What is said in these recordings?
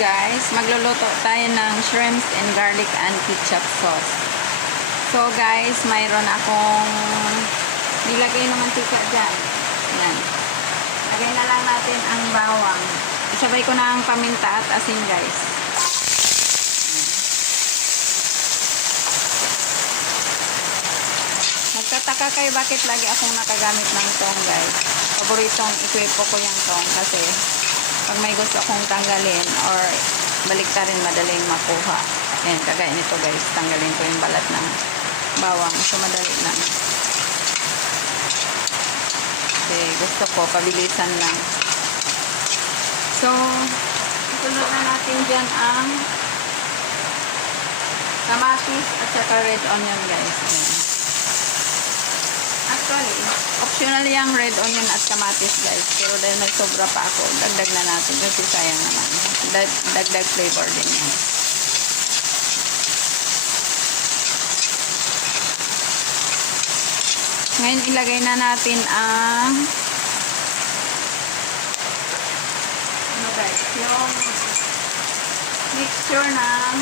guys, magluluto tayo ng shrimps and garlic and ketchup sauce. So guys, mayroon akong nilagay na mantika dyan. Yan. Lagay na lang natin ang bawang. Isabay ko na ang paminta at asin guys. Magtataka kayo bakit lagi akong nakagamit ng tong guys. Paboritong ikwipo ko yung tong kasi pag may gusto akong tanggalin or baliktarin madaling makuha. Ayan, kagaya nito guys, tanggalin ko yung balat ng bawang. So madali lang. Kasi gusto ko, pabilisan lang. So, isunod na natin dyan ang kamatis at saka red onion guys. Ayan. Actually, optional yung red onion at kamatis guys. Pero dahil may sobra pa ako, dagdag na natin kasi sayang naman. Dagdag flavor din yan. Ngayon ilagay na natin ang ano guys, yung mixture ng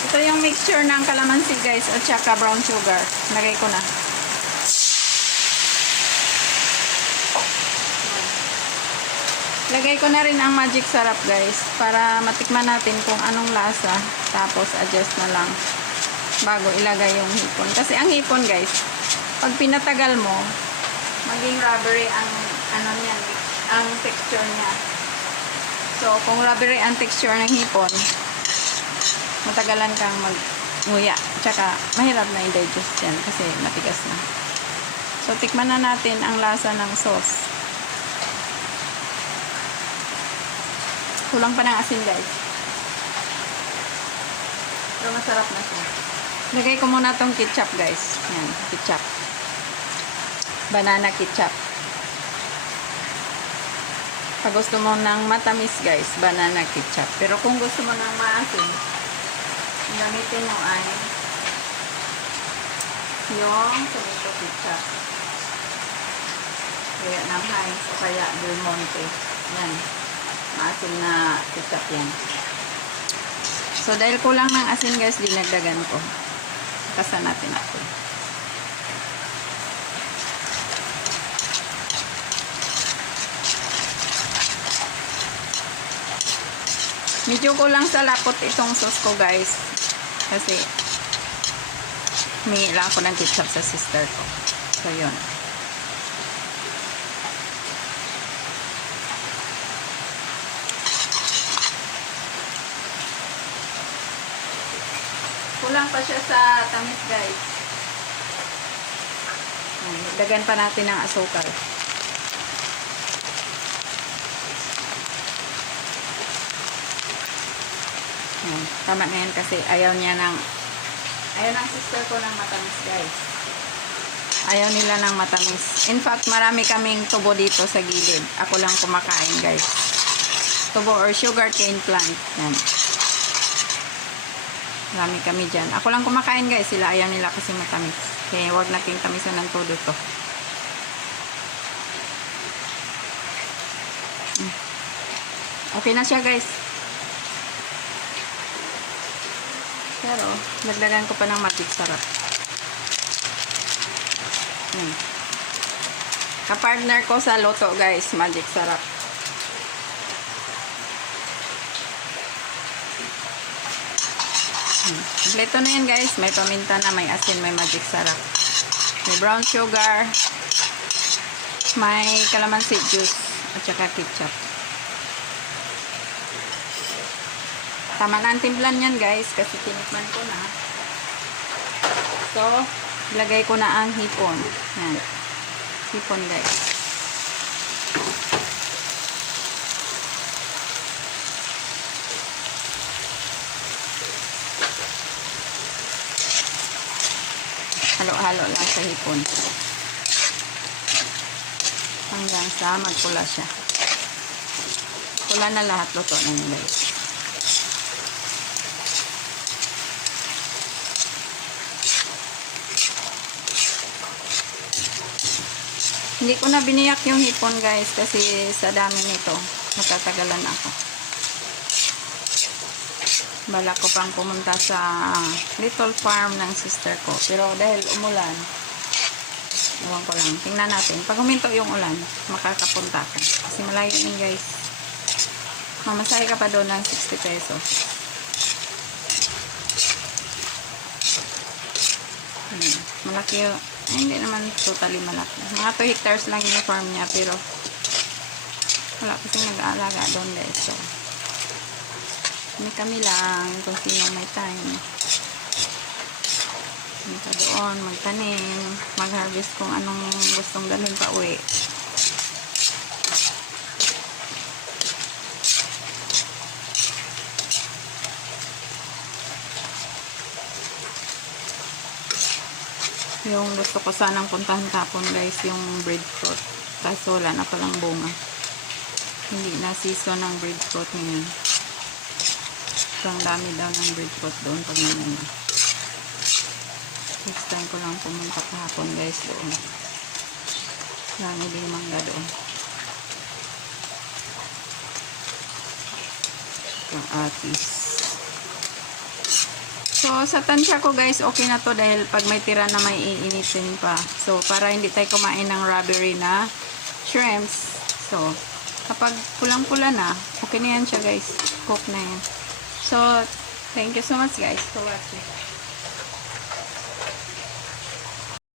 ito yung mixture ng calamansi guys at saka brown sugar. Lagay ko na. Lagay ko na rin ang magic sarap guys para matikman natin kung anong lasa, tapos adjust na lang bago ilagay yung hipon. Kasi ang hipon guys, pag pinatagal mo, maging rubbery ang ano niyan, ang texture niya. So kung rubbery ang texture ng hipon, matagalan kang magnguya. Tsaka mahirap na i-digest yan kasi matigas na. So tikman na natin ang lasa ng sauce. Kulang pa ng asin guys. Pero masarap na siya. Lagay ko muna tong ketchup guys. Yan, ketchup. Banana ketchup. Pag gusto mo ng matamis guys, banana ketchup. Pero kung gusto mo ng maasim, gamitin mo ay yung tomato ketchup. Kaya ng Heinz o kaya Del Monte. Yan. Maasin na ketchup yan. So, dahil kulang ng asin guys, dinagdagan ko. Kasa natin ako. Medyo kulang sa lapot itong sauce ko guys. Kasi, humingi lang ako ng ketchup sa sister ko. So, yun. Kulang pa siya sa tamis guys. Dagan pa natin ng asukal. Tama na yan kasi ayaw ng sister ko ng matamis guys. Ayaw nila ng matamis. In fact, marami kaming tubo dito sa gilid. Ako lang kumakain guys. Tubo or sugar cane plant. Yan. Marami kami dyan. Ako lang kumakain guys. Sila ayaw nila kasi matamis. Kaya huwag nating tamisan ng todo to. Okay na siya guys. Pero, nagdagan ko pa ng magic sarap. Kapartner ko sa loto guys, magic sarap. Kompleto na yan guys. May paminta na, may asin, may magic sarap. May brown sugar, may calamansi juice, at saka ketchup. Tama na ang timplan yan guys kasi tinikman ko na. So, ilagay ko na ang hipon. Yan. Hipon guys. Halo-halo lang sa hipon. Hanggang sa magpula siya. Pula na lahat, luto na yun guys. Hindi ko na biniyak yung hipon guys kasi sa dami nito matatagalan ako. Balak ko pang pumunta sa little farm ng sister ko. Pero dahil umulan, ewan ko lang. Tingnan natin. Pag huminto yung ulan, makakapunta ka. Kasi malayo yun guys. Mamasahe ka pa doon ng 60 pesos. Malaki yun. Hindi naman totally malaki. Mga 2 hectares lang yung farm niya. Pero wala kasi nag-aalaga doon guys. So, kami lang kung sino may time. Punta doon, magtanim, mag-harvest kung anong gustong dalhin pa uwi. Yung gusto ko sanang puntahan tapon guys, yung breadfruit. Kaso wala na palang bunga. Hindi na season ng breadfruit ngayon. Ang dami daw ng breadfruit doon pag namunga. Next time ko lang pumunta kahapon guys doon. Dami din mangga doon. Yung atis. So sa tansya ko guys, okay na to dahil pag may tira na may iinitin pa. So para hindi tayo kumain ng rubbery na shrimps. So kapag pulang-pula na, okay na yan siya guys. Cook na yan. So, thank you so much guys for watching.